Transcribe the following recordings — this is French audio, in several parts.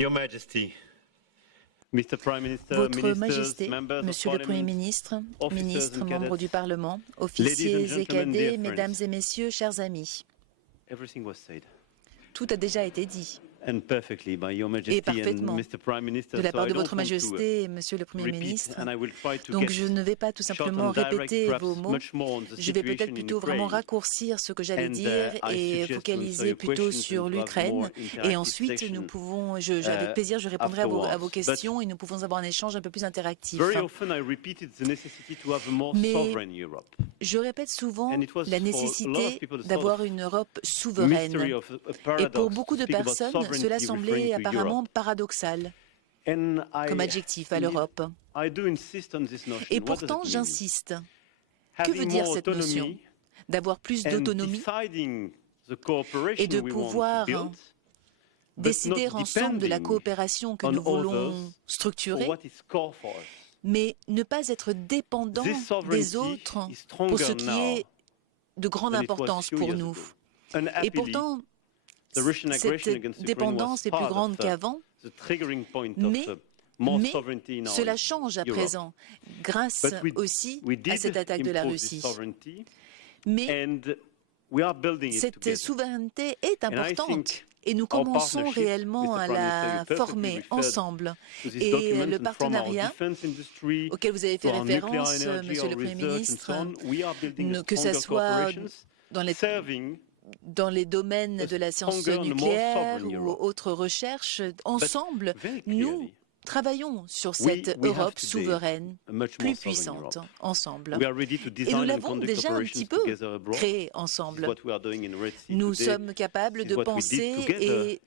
Your Majesty, Votre Majesté, Monsieur le Premier ministre, ministres, membres du Parlement, officiers et cadets, mesdames et messieurs, chers amis, tout a déjà été dit. Et parfaitement, de la part de votre Majesté, Monsieur le Premier ministre. Donc je ne vais pas tout simplement répéter vos mots, je vais peut-être plutôt vraiment raccourcir ce que j'allais dire et focaliser plutôt sur l'Ukraine. Et ensuite, nous pouvons, avec plaisir, je répondrai à vos questions et nous pouvons avoir un échange un peu plus interactif. Mais je répète souvent la nécessité d'avoir une Europe souveraine. Et pour beaucoup de personnes, cela semblait apparemment paradoxal comme adjectif à l'Europe. Et pourtant, j'insiste. Que veut dire cette notion d'avoir plus d'autonomie et de pouvoir décider ensemble de la coopération que nous voulons structurer, mais ne pas être dépendant des autres pour ce qui est de grande importance pour nous. Et pourtant, cette dépendance est plus grande qu'avant, mais cela change à présent, grâce aussi à cette attaque de la Russie. Mais cette souveraineté est importante. Et nous commençons réellement à la former ensemble. Et le partenariat auquel vous avez fait référence, Monsieur le Premier ministre, que ce soit dans les domaines de la science nucléaire ou autres recherches, ensemble, nous travaillons sur cette Europe souveraine, plus puissante, ensemble. Et nous l'avons déjà un petit peu créée ensemble. Nous sommes capables de penser et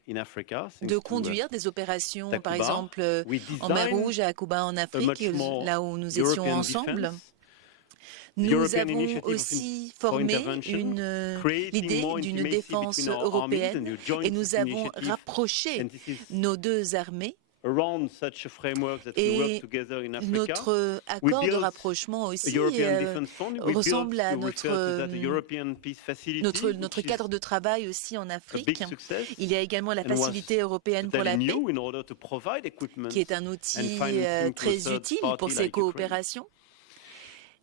de conduire des opérations, par exemple, en mer Rouge, à Cuba, en Afrique, là où nous étions ensemble. Nous avons aussi formé l'idée d'une défense européenne et nous avons rapproché nos deux armées. Et notre accord de rapprochement aussi ressemble à notre cadre de travail aussi en Afrique. Il y a également la Facilité européenne pour la paix, qui est un outil très utile pour ces coopérations.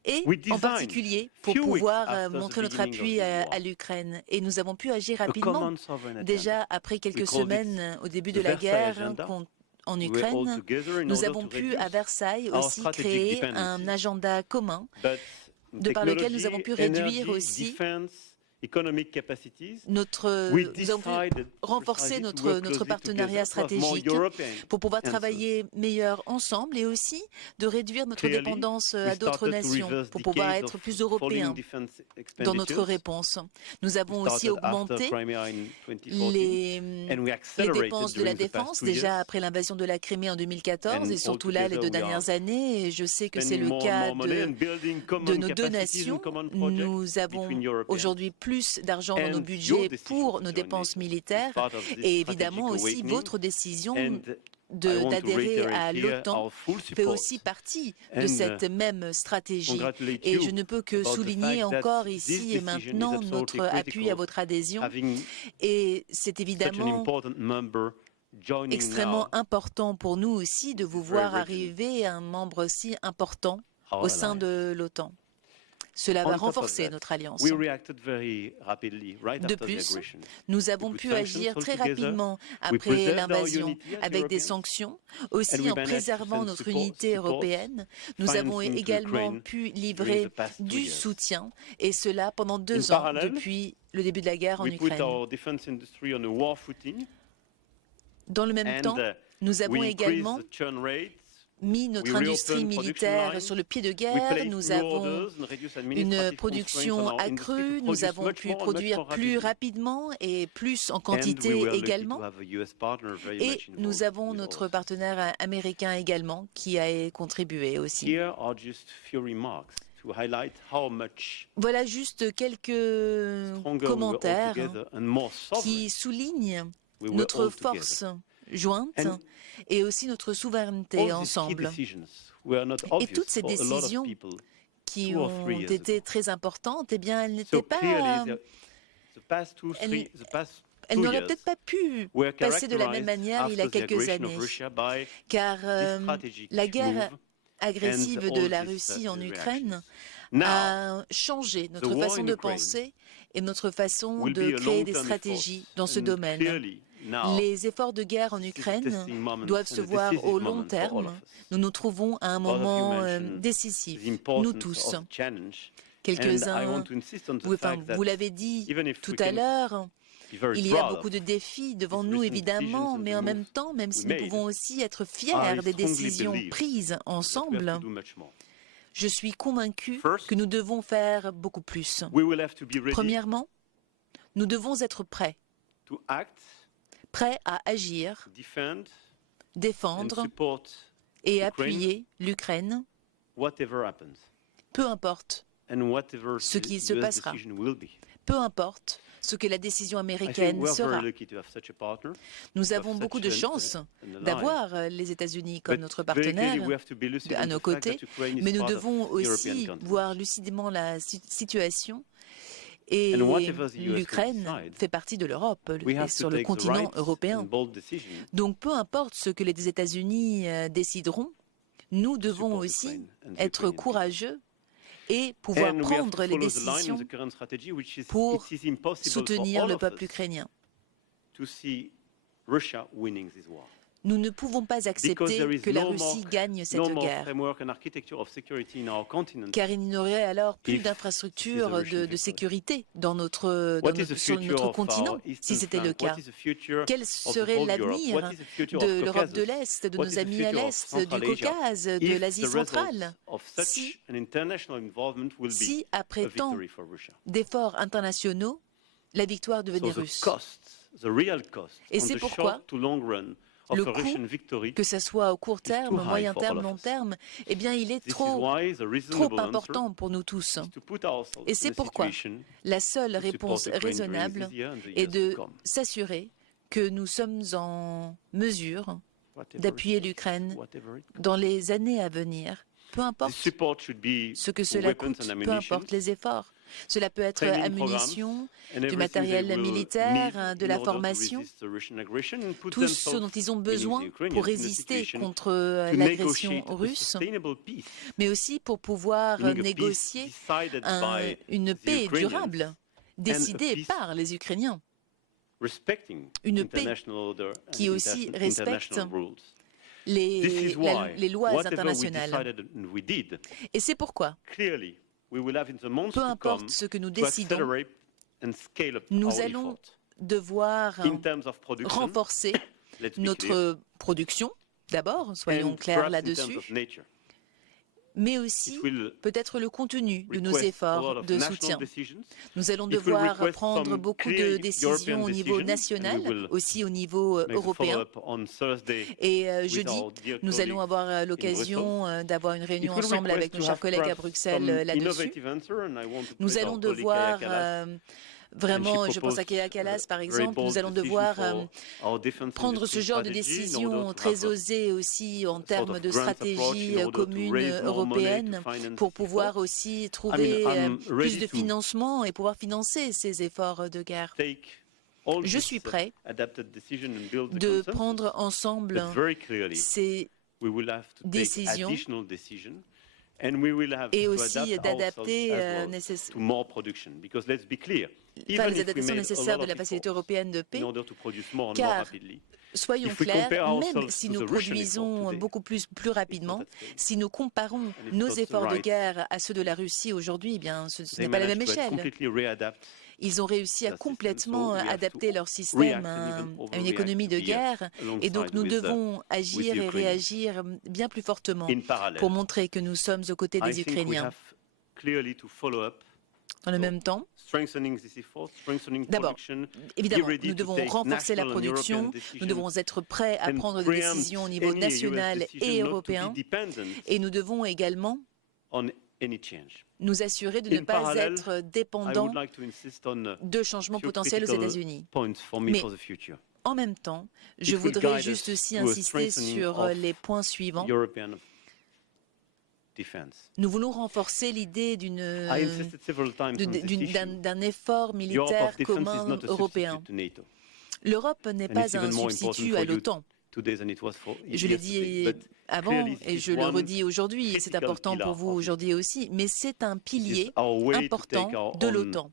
Et en particulier pour pouvoir montrer notre appui à l'Ukraine. Et nous avons pu agir rapidement, déjà après quelques semaines au début de la guerre en Ukraine. Nous avons pu à Versailles aussi créer un agenda commun par lequel nous avons pu réduire aussi nous avons pu renforcer notre partenariat stratégique pour pouvoir travailler meilleur ensemble et aussi de réduire notre dépendance à d'autres nations pour pouvoir être plus européens dans notre réponse. Nous avons aussi augmenté les dépenses de la défense déjà après l'invasion de la Crimée en 2014 et surtout là les 2 dernières années. Et je sais que c'est le cas de nos 2 nations. Nous avons aujourd'hui plus d'argent dans nos budgets pour nos dépenses militaires et évidemment aussi votre décision d'adhérer à l'OTAN fait aussi partie de cette même stratégie. Et je ne peux que souligner encore ici et maintenant notre appui à votre adhésion. Et c'est évidemment extrêmement important pour nous aussi de vous voir arriver un membre si important au sein de l'OTAN. Cela va renforcer notre alliance. De plus, nous avons pu agir très rapidement après l'invasion avec des sanctions, aussi en préservant notre unité européenne. Nous avons également pu livrer du soutien, et cela pendant 2 ans depuis le début de la guerre en Ukraine. Dans le même temps, nous avons également mis notre industrie militaire sur le pied de guerre, nous avons une production accrue, nous avons pu produire plus rapidement et plus en quantité également. Et nous avons notre partenaire américain également qui a contribué aussi. Voilà juste quelques commentaires qui soulignent notre force jointe et aussi notre souveraineté ensemble. Et toutes ces décisions qui ont été très importantes, eh bien, elles n'étaient pas... elle n'aurait peut-être pas pu passer de la même manière il y a quelques années, car la guerre agressive de la Russie en Ukraine a changé notre façon de penser et notre façon de créer des stratégies dans ce domaine. Les efforts de guerre en Ukraine doivent se voir au long terme. Nous nous trouvons à un moment décisif, nous tous. Quelques-uns, vous l'avez dit tout à l'heure, il y a beaucoup de défis devant nous, évidemment, mais en même temps, même si nous pouvons aussi être fiers des décisions prises ensemble, je suis convaincu que nous devons faire beaucoup plus. Premièrement, nous devons être prêts à agir, défendre et appuyer l'Ukraine, peu importe ce qui se passera, peu importe ce que la décision américaine sera. Nous avons beaucoup de chance d'avoir les États-Unis comme notre partenaire à nos côtés, mais nous devons aussi voir lucidement la situation. Et l'Ukraine fait partie de l'Europe, sur le continent européen. Donc peu importe ce que les États-Unis décideront, nous devons aussi être courageux et pouvoir prendre les décisions pour soutenir le peuple ukrainien. Nous ne pouvons pas accepter que la Russie gagne cette guerre, car il n'y aurait alors plus d'infrastructures de sécurité sur notre continent, si c'était le cas. Quel serait l'avenir de l'Europe de l'Est, de nos amis à l'Est, du Caucase, de l'Asie centrale, si après tant d'efforts internationaux, la victoire devenait russe? Et c'est pourquoi le coût, que ce soit au court terme, moyen terme, long terme, eh bien, il est trop important pour nous tous. Et c'est pourquoi la seule réponse raisonnable est de s'assurer que nous sommes en mesure d'appuyer l'Ukraine dans les années à venir, peu importe ce que cela coûte, peu importe les efforts. Cela peut être ammunition, du matériel militaire, de la formation, tout ce dont ils ont besoin pour résister contre l'agression russe, mais aussi pour pouvoir négocier une paix durable, décidée par les Ukrainiens. Une paix qui aussi respecte les lois internationales. Et c'est pourquoi, peu importe ce que nous décidons, nous allons devoir renforcer notre production, d'abord, soyons clairs là-dessus, mais aussi peut-être le contenu de nos efforts de soutien. Nous allons devoir prendre beaucoup de décisions au niveau national, aussi au niveau européen. Et jeudi, nous allons avoir l'occasion d'avoir une réunion ensemble avec nos chers collègues à Bruxelles là-dessus. Nous allons devoir vraiment, je pense à Kaja Kallas par exemple, nous allons devoir prendre ce genre de décision très osée aussi en termes de stratégie commune européenne pour pouvoir aussi trouver plus de financement et pouvoir financer ces efforts de guerre. Je suis prêt de prendre ensemble ces décisions et aussi d'adapter les adaptations nécessaires de la facilité européenne de paix, car, soyons clairs, même si nous produisons beaucoup plus rapidement, si nous comparons nos efforts de guerre à ceux de la Russie aujourd'hui, eh bien, ce n'est pas la même échelle. Ils ont réussi à complètement adapter leur système à une économie de guerre, et donc nous devons agir et réagir bien plus fortement pour montrer que nous sommes aux côtés des Ukrainiens. En même temps, d'abord, évidemment, nous devons renforcer la production, nous devons être prêts à prendre des décisions au niveau national et européen, et nous devons également nous assurer de ne pas être dépendants de changements potentiels aux États-Unis. Mais en même temps, je voudrais juste aussi insister sur les points suivants. Nous voulons renforcer l'idée d'un effort militaire commun européen. L'Europe n'est pas un substitut à l'OTAN. Je l'ai dit avant et je le redis aujourd'hui, et c'est important pour vous aujourd'hui aussi, mais c'est un pilier important de l'OTAN.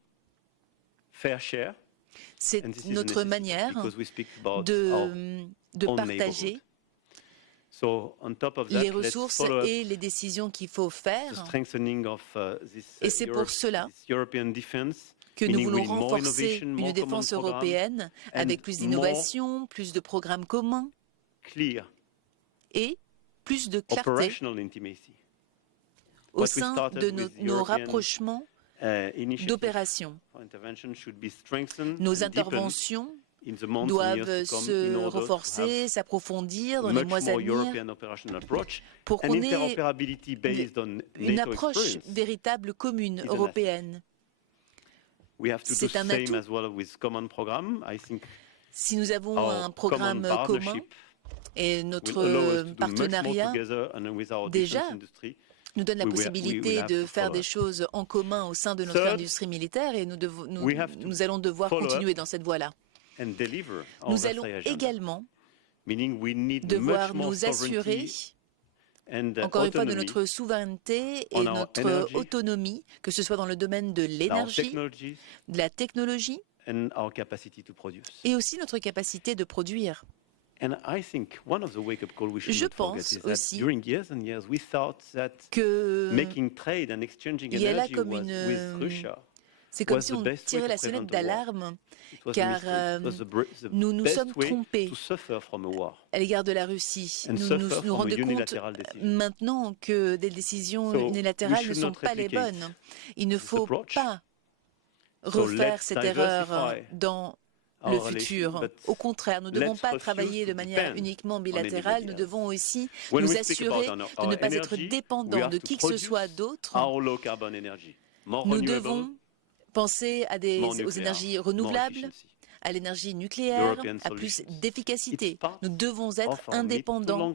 C'est notre manière de partager les ressources et les décisions qu'il faut faire. Et c'est pour cela que nous voulons renforcer une défense européenne avec plus d'innovation, plus de programmes communs et plus de clarté au sein de nos rapprochements d'opérations. Nos interventions doivent se renforcer, s'approfondir dans les mois à venir pour qu'on ait une approche véritable commune européenne. C'est un atout. Si nous avons un programme commun et notre partenariat déjà nous donne la possibilité de faire des choses en commun au sein de notre industrie militaire et nous allons devoir continuer dans cette voie-là. Nous allons également devoir nous assurer, encore une fois, de notre souveraineté et notre autonomie, que ce soit dans le domaine de l'énergie, de la technologie et aussi notre capacité de produire. Je pense aussi qu'il y a là comme c'est comme si on tirait la sonnette d'alarme, car nous nous sommes trompés à l'égard de la Russie. Nous nous rendons compte maintenant que des décisions unilatérales ne sont pas les bonnes. Il ne faut pas refaire cette erreur dans le futur. Au contraire, nous ne devons pas travailler de manière uniquement bilatérale, nous devons aussi nous assurer de ne pas être dépendants de qui que ce soit d'autre. Nous devons penser aux énergies renouvelables, à l'énergie nucléaire, à plus d'efficacité. Nous devons être indépendants.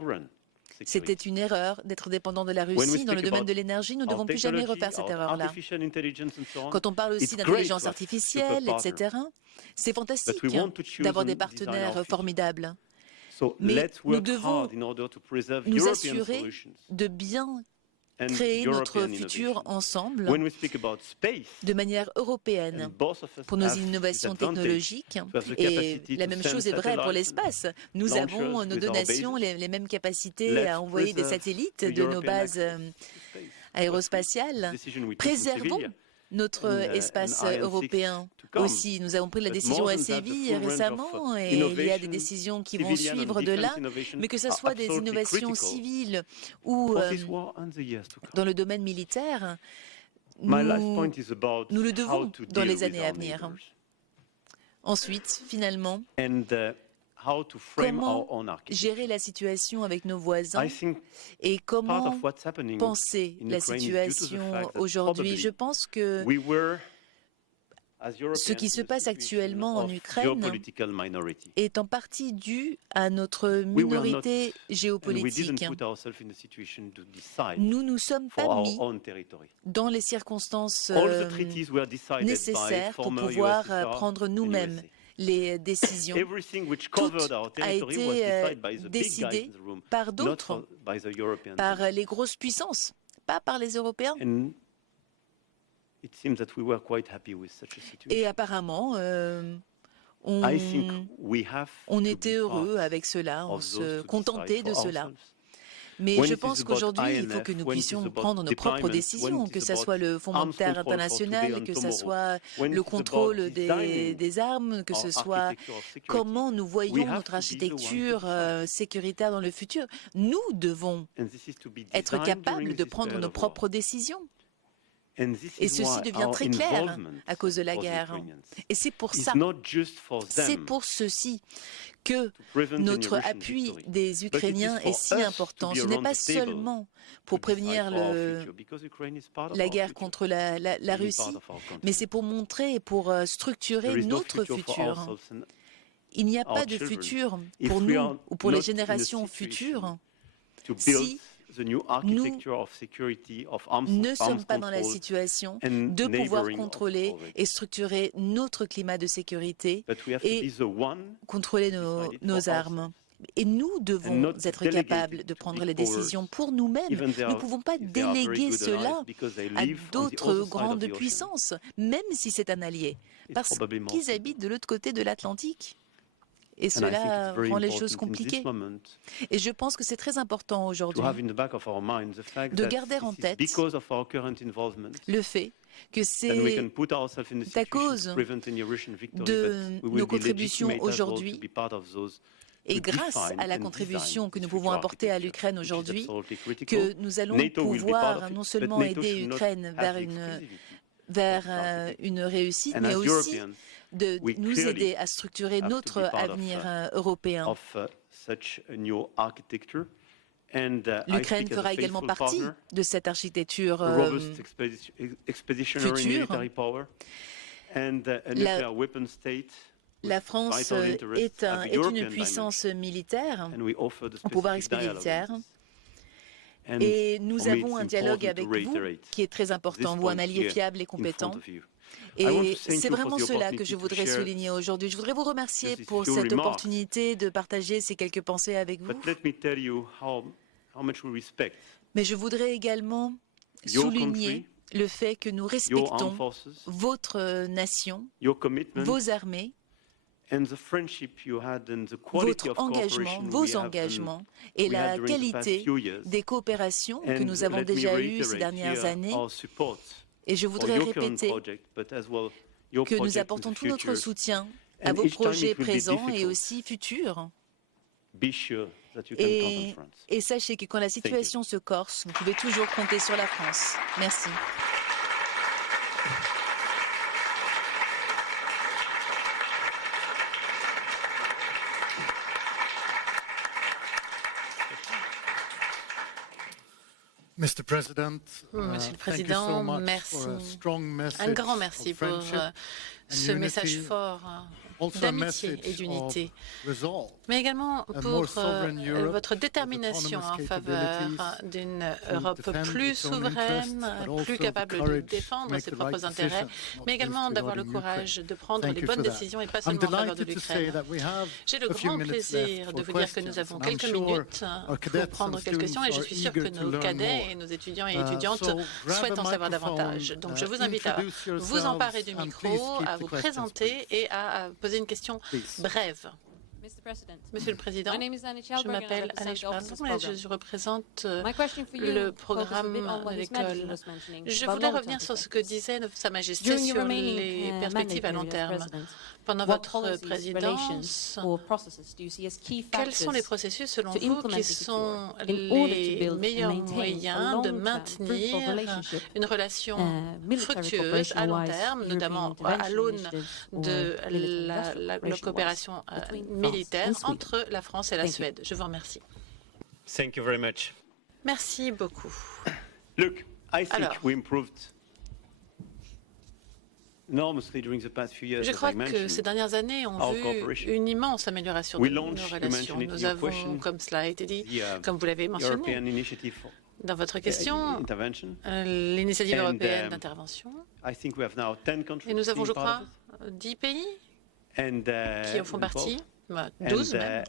C'était une erreur d'être dépendant de la Russie dans le domaine de l'énergie. Nous ne devons plus jamais refaire cette erreur-là. Quand on parle aussi d'intelligence artificielle, etc., c'est fantastique d'avoir des partenaires formidables. Mais nous devons nous assurer de bien créer notre futur ensemble de manière européenne pour nos innovations technologiques. Et la même chose est vraie pour l'espace. Nous avons, nos deux nations, les mêmes capacités à envoyer des satellites de nos bases aérospatiales. Préservons notre espace européen aussi. Nous avons pris la décision à Séville récemment et il y a des décisions qui vont suivre de là, mais que ce soit des innovations civiles ou dans le domaine militaire, nous le devons dans les années à venir. Ensuite, finalement, comment gérer la situation avec nos voisins et comment penser la situation aujourd'hui. Je pense que ce qui se passe actuellement en Ukraine est en partie dû à notre minorité géopolitique. Nous ne nous sommes pas mis dans les circonstances nécessaires pour pouvoir prendre nous-mêmes les décisions. Tout a été décidé par d'autres, par les grosses puissances, pas par les Européens. Et apparemment, on était heureux avec cela, on se contentait de cela. Mais je pense qu'aujourd'hui, il faut que nous puissions prendre nos propres décisions, que ce soit le Fonds monétaire international, que ce soit le contrôle des armes, que ce soit comment nous voyons notre architecture sécuritaire dans le futur. Nous devons être capables de prendre nos propres décisions. Et ceci devient très clair à cause de la guerre. Et c'est pour ça, c'est pour ceci que notre appui des Ukrainiens est si important. Ce n'est pas seulement pour prévenir la guerre contre la Russie, mais c'est pour montrer et pour structurer notre futur. Il n'y a pas de futur pour nous ou pour les générations futures si ne sommes pas dans la situation de pouvoir contrôler et structurer notre climat de sécurité et contrôler nos armes. Et nous devons être capables de prendre les décisions pour nous-mêmes. Nous ne pouvons pas déléguer cela à d'autres grandes puissances, même si c'est un allié, parce qu'ils habitent de l'autre côté de l'Atlantique. Et cela rend les choses compliquées. Et je pense que c'est très important aujourd'hui de garder en tête le fait que c'est à cause de nos contributions aujourd'hui et grâce à la contribution que nous pouvons apporter à l'Ukraine aujourd'hui que nous allons pouvoir non seulement aider l'Ukraine vers une réussite, mais aussi de nous aider à structurer notre avenir européen. L'Ukraine fera également partie de cette architecture future. La France est une puissance militaire, au pouvoir expéditionnaire, et nous avons un dialogue avec vous qui est très important, vous un allié fiable et compétent. Et c'est vraiment cela que je voudrais souligner aujourd'hui. Je voudrais vous remercier pour cette opportunité de partager ces quelques pensées avec vous. Mais je voudrais également souligner le fait que nous respectons votre nation, vos armées, votre engagement, vos engagements et la qualité des coopérations que nous avons déjà eues ces dernières années. Et je voudrais répéter que nous apportons tout notre soutien à vos projets présents et aussi futurs. Et sachez que quand la situation se corse, vous pouvez toujours compter sur la France. Merci. Monsieur le Président, merci. Un grand merci pour ce message fort d'amitié et d'unité, mais également pour votre détermination en faveur d'une Europe plus souveraine, plus capable de défendre ses propres intérêts, mais également d'avoir le courage de prendre les bonnes décisions et pas seulement en faveur de l'Ukraine. J'ai le grand plaisir de vous dire que nous avons quelques minutes pour prendre quelques questions et je suis sûre que nos cadets et nos étudiants et étudiantes souhaitent en savoir davantage. Donc je vous invite à vous emparer du micro, à vous présenter et à poser une question brève. Monsieur le Président, je m'appelle Anne Chelbrun et je représente le programme de l'école. Je voulais revenir sur ce que disait Sa Majesté sur les perspectives à long terme. Pendant votre présidence, quels sont les processus, selon vous, qui sont les meilleurs moyens de maintenir une relation fructueuse à long terme, notamment à l'aune de la coopération militaire entre la France et la Suède? Je vous remercie. Merci beaucoup. Alors, je crois que ces dernières années ont vu une immense amélioration de nos relations. Nous avons, comme cela a été dit, comme vous l'avez mentionné, dans votre question, l'initiative européenne d'intervention. Et nous avons, je crois, 10 pays qui en font partie, 12 même.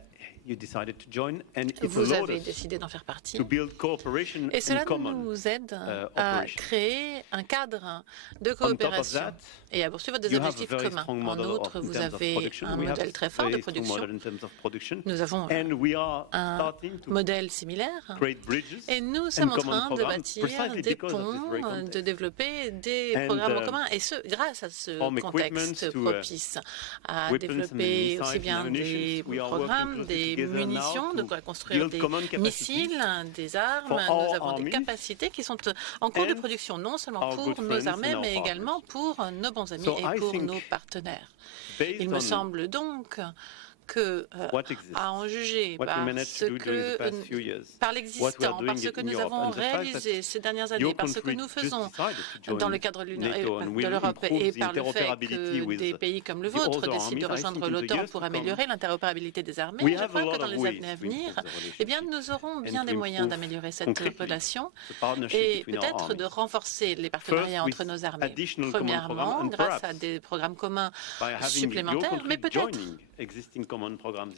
Vous avez décidé d'en faire partie. Et cela nous aide à créer un cadre de coopération et à poursuivre des objectifs communs. En outre, vous avez un modèle très fort de production. Nous avons un modèle similaire et nous sommes en train de bâtir des ponts, de développer des programmes en commun, et ce, grâce à ce contexte propice à développer aussi bien des programmes, des munitions, de quoi construire des missiles, des armes. Nous avons des capacités qui sont en cours de production, non seulement pour nos armées, mais également pour nos bons amis et pour nos partenaires. Il me semble donc à en juger par l'existant, par ce que nous avons réalisé ces dernières années, par ce que nous faisons dans le cadre de l'Europe et par le fait que des pays comme le vôtre décident de rejoindre l'OTAN pour améliorer l'interopérabilité des armées, je crois que dans les années à venir, nous aurons bien des moyens d'améliorer cette relation et peut-être de renforcer les partenariats entre nos armées. Premièrement, grâce à des programmes communs supplémentaires, mais peut-être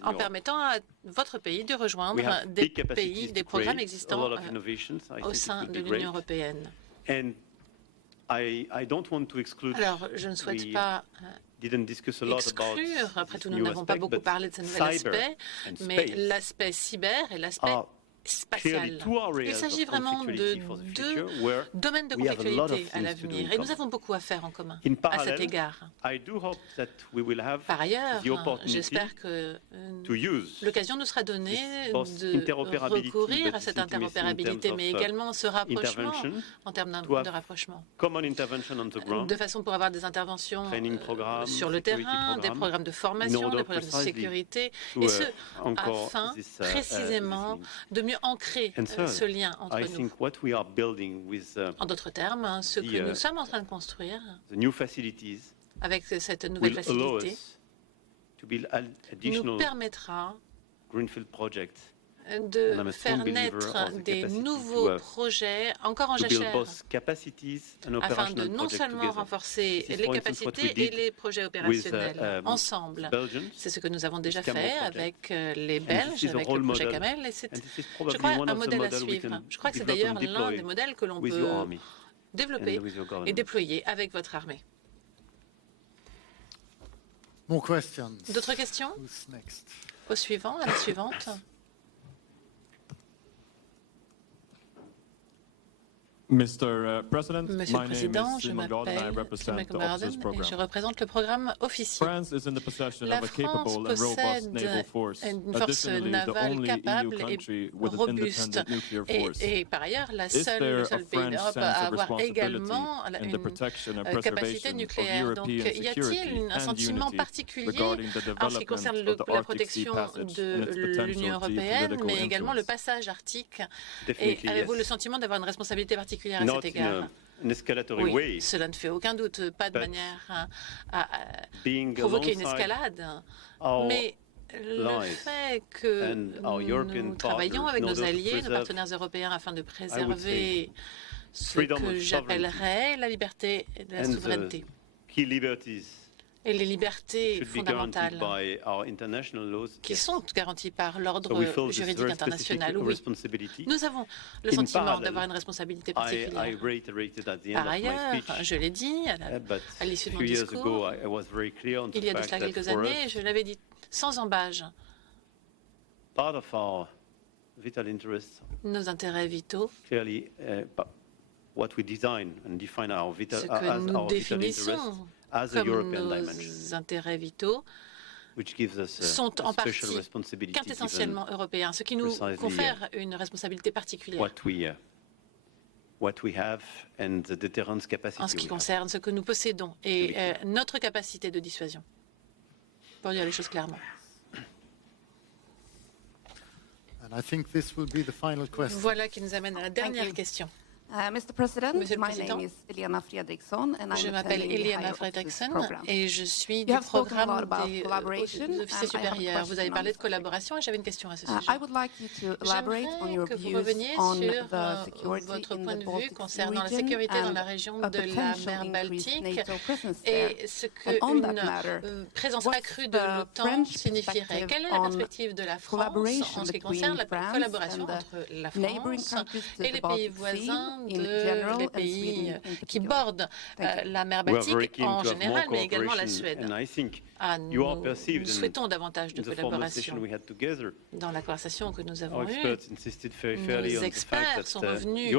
en permettant à votre pays de rejoindre des programmes existants au sein de l'Union européenne. Alors, je ne souhaite pas exclure, après tout, nous n'avons pas beaucoup parlé de ce nouvel aspect, mais l'aspect cyber et l'aspect spatial. Il s'agit vraiment de deux domaines de conflictualité à l'avenir et nous avons beaucoup à faire en commun à cet égard. Par ailleurs, j'espère que l'occasion nous sera donnée de recourir à cette interopérabilité, mais également ce rapprochement en termes de rapprochement, de façon pour avoir des interventions sur le terrain, des programmes de formation, des programmes de sécurité, et ce, afin précisément de mieux ancrer ce lien entre nous. En d'autres termes, ce que nous sommes en train de construire avec cette nouvelle facilité nous permettra de faire naître des nouveaux projets encore en jachère, afin de non seulement renforcer les capacités et les projets opérationnels ensemble. C'est ce que nous avons déjà fait avec les Belges, avec le projet Camel, et c'est, je crois, un modèle à suivre. Je crois que c'est d'ailleurs l'un des modèles que l'on peut développer et déployer avec votre armée. D'autres questions? Au suivant, à la suivante. Monsieur le Président, je m'appelle Tim McMurden et je représente le programme officiel. La France possède une force navale capable et robuste et par ailleurs le seul pays d'Europe à avoir également une capacité nucléaire. Donc y a-t-il un sentiment particulier en ce qui concerne la protection de l'Union européenne, mais également le passage arctique? Et avez-vous le sentiment d'avoir une responsabilité particulière à cet égard? Oui, cela ne fait aucun doute, pas de manière à provoquer une escalade, mais le fait que nous travaillons avec nos alliés, nos partenaires européens afin de préserver ce que j'appellerais la liberté et la souveraineté et les libertés fondamentales qui sont garanties par l'ordre juridique international. Oui, nous avons le sentiment d'avoir une responsabilité particulière. Par ailleurs, je l'ai dit à l'issue de mon discours, il y a de cela quelques années, je l'avais dit sans embâche. Nos intérêts vitaux, ce que nous définissons comme nos intérêts vitaux, sont en partie quintessentiellement européens, ce qui nous confère une responsabilité particulière en ce qui concerne ce que nous possédons et notre capacité de dissuasion, pour dire les choses clairement. Voilà qui nous amène à la dernière question. Monsieur le Président, je m'appelle Eliana Fredriksson et je suis du programme des officiers supérieurs. Vous avez parlé de collaboration et j'avais une question à ce sujet. J'aimerais que vous reveniez sur votre point de vue concernant la sécurité dans la région de la mer Baltique et ce qu'une présence accrue de l'OTAN signifierait. Quelle est la perspective de la France en ce qui concerne la collaboration entre la France et les pays voisins des pays qui bordent la mer Baltique en général, mais également la Suède. Nous souhaitons davantage de collaboration. Dans la conversation que nous avons eue, nos experts sont revenus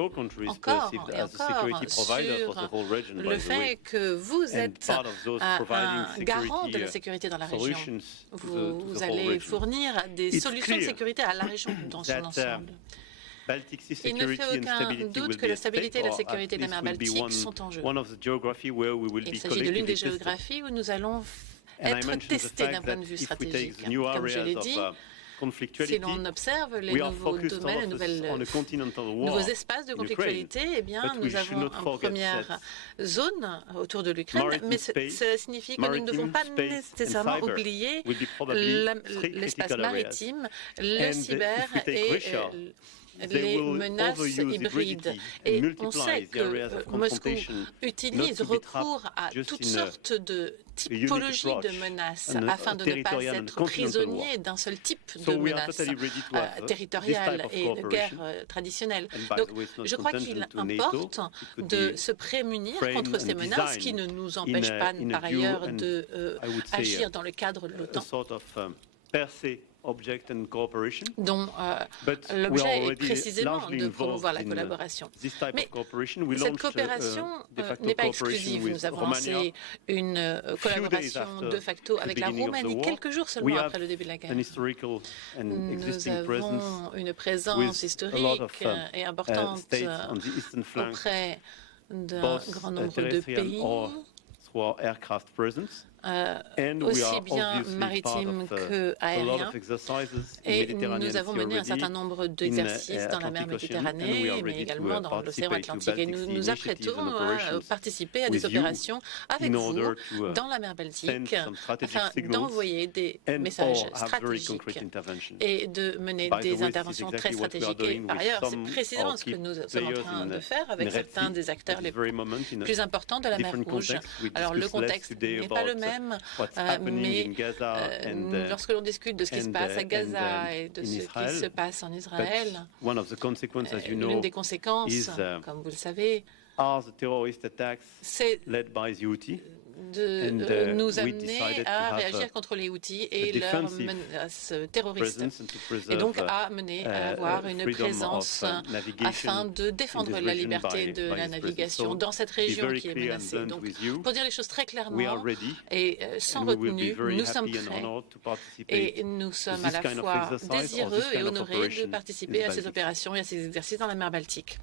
encore et encore sur le fait que vous êtes un garant de la sécurité dans la région. Vous allez fournir des solutions de sécurité à la région dans son ensemble. Il ne fait aucun doute que la stabilité et la sécurité de la mer Baltique sont en jeu. Il s'agit de l'une des géographies où nous allons être testé d'un point de vue stratégique. Comme je l'ai dit, si l'on observe les nouveaux domaines, nouveaux espaces de conflictualité, eh bien, nous avons une première zone autour de l'Ukraine, mais cela signifie que nous ne devons pas nécessairement oublier l'espace maritime, le cyber et les menaces hybrides. Et on sait que Moscou recourt à toutes sortes de typologies de menaces afin de ne pas être prisonnier d'un seul type de menace territoriale et de guerre traditionnelle. Donc, je crois qu'il importe de se prémunir contre ces menaces qui ne nous empêchent pas, par ailleurs, d'agir dans le cadre de l'OTAN, dont l'objet est précisément de promouvoir la collaboration. Mais cette coopération n'est pas exclusive. Nous avons lancé une collaboration de facto avec la Roumanie quelques jours seulement après le début de la guerre. Nous avons une présence historique et importante auprès d'un grand nombre de pays, aussi bien maritime qu'aérien. Et nous avons mené un certain nombre d'exercices dans la mer Méditerranée, mais également dans l'océan Atlantique. Et nous nous apprêtons à participer à des opérations avec vous dans la mer Baltique, afin d'envoyer des messages stratégiques et de mener des interventions très stratégiques. Et par ailleurs, c'est précisément ce que nous sommes en train de faire avec certains des acteurs les plus importants de la mer Rouge. Alors le contexte n'est pas le même, mais lorsque l'on discute de ce qui se passe à Gaza et de ce qui se passe en Israël, l'une des conséquences, comme vous le savez, c'est de nous amener à réagir contre les Houthis et leurs menaces terroristes, et donc à avoir une présence afin de défendre la liberté de la navigation dans cette région qui est menacée. Donc, pour dire les choses très clairement et sans retenue, nous sommes prêts et nous sommes à la fois désireux et honorés de participer à ces opérations et à ces exercices dans la mer Baltique.